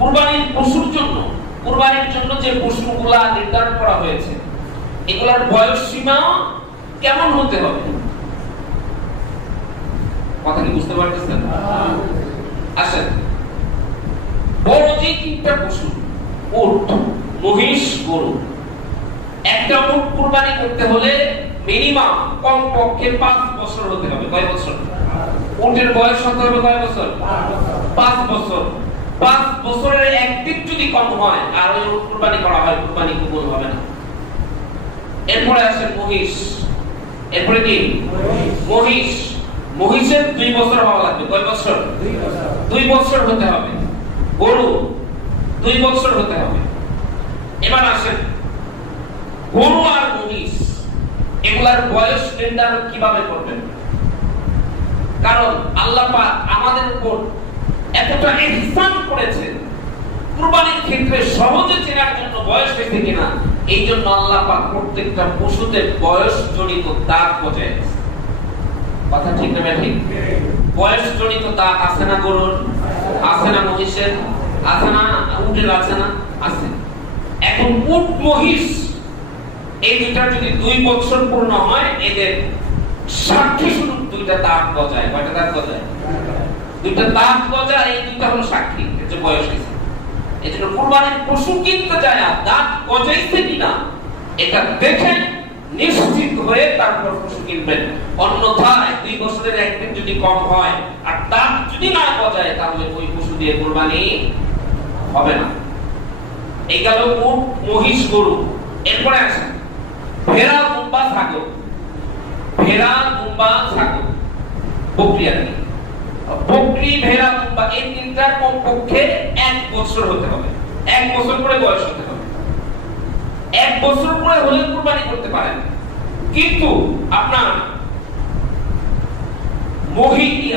কুরবানির পশুর জন্য, কুরবানির জন্য যে পশুগুলা নির্ধারণ করা হয়েছে এগুলার বয়স সীমা কেমন হতে হবে? কথা কি বুঝতে পারতেছেন? আসেন, বড় যে তিনটা পশু, উট, মহিষ, গরু, একটা উট কুরবানি করতে হলে মিনিমাম কমপক্ষে 5 বছর হতে হবে। কয় বছর? উটের বয়স হতে হবে কয় বছর? 5 বছর। 5 বছরের একদিন যদি কম হয় আর ওই উট কুরবানি করা হয়, কুরবানি কবুল হবে না। এরপরে আসে মহিষ। এরপরে কি? মহিষ। মহিষের 2 বছর হওয়া লাগবে। কয় বছর? 2 বছর হতে হবে। গরু 2 বছর হতে হবে। এবার আসেন, গরু আর মহিষ এগুলার বয়স নির্ধারণ কিভাবে করবেন? কারণ আল্লাহ পাক আমাদের উপর এতটা ইহসান করেছেন, কুরবানির ক্ষেত্রে সহজে চেনার জন্য বয়স হয়েছে কিনা এই জন্য আল্লাহ পাক প্রত্যেকটা পশুতে বয়স জনিত দাগ বজায় রেখেছেন। কথা ঠিক না ঠিক? বয়স জনিত দাগ আছে না গরুর? আছে না মহিষের? আছে না উটের? আছে না? আছে। এখন উট মহিষ এই দুইটা যদি 2 বছর পূর্ণ হয় এদের সাক্ষী স্বরূপ 2টা দাগ গজায়। কয়টা দাগ গজায়? 2টা দাগ গজায়, এই 2টা হলো সাক্ষী যে বয়স হয়েছে। এজন্য কুরবানির পশু কিনতে যায় দাগ গজাইছে কিনা এটা দেখে নিশ্চিত হয়ে তারপর পশু কিনবেন। অন্যথায় 2 বছরের একদিন যদি কম হয় আর দাগ যদি না গজায় তাহলে ওই পশু দিয়ে কুরবানি হবে না। এই গেল উট, মহিষ, গরু। এরপরে আসেন ভেড়া, দুম্বা, ছাগল। ভেড়া, দুম্বা, ছাগল, বকরি আর কি। বকরি, ভেড়া, দুম্বা এই তিনটার কমপক্ষে 1 বছর হতে হবে। 1 বছর করে বয়স হতে হবে। 1 বছর পরে হলে কুরবানি করতে পারেন। কিন্তু আপনার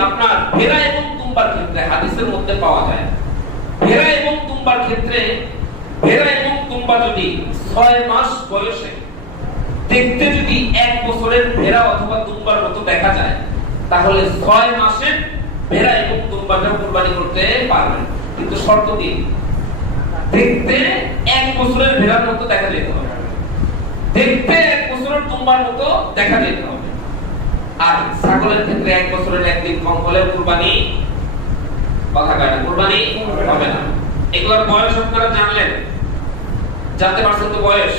আপনার ভেড়া এবং দুম্বার ক্ষেত্রে হাদিসের মধ্যে পাওয়া যায়, ভেড়া এবং দুম্বার ক্ষেত্রে ভেড়া এবং দুম্বা যদি 6 মাস বয়সে দেখতে যদি 1 বছরের ভেড়া অথবা দুম্বার মতো দেখা যায় তাহলে 6 মাসে ভেড়া এবং দুম্বাটা কুরবানি করতে পারবেন। কিন্তু শর্ত কি? দেখতে 1 বছরের ভেড়ার মতো দেখা যেতে হবে, দেখতে 1 বছরের দুম্বার মতো দেখা যেতে হবে। আর ছাগলের ক্ষেত্রে 1 বছরের একদিন কম হলে কুরবানি কথা কয় না, কুরবানি হবে না। এগুলোর বয়স আপনারা জানলেন, জানতে পারছেন তো বয়স?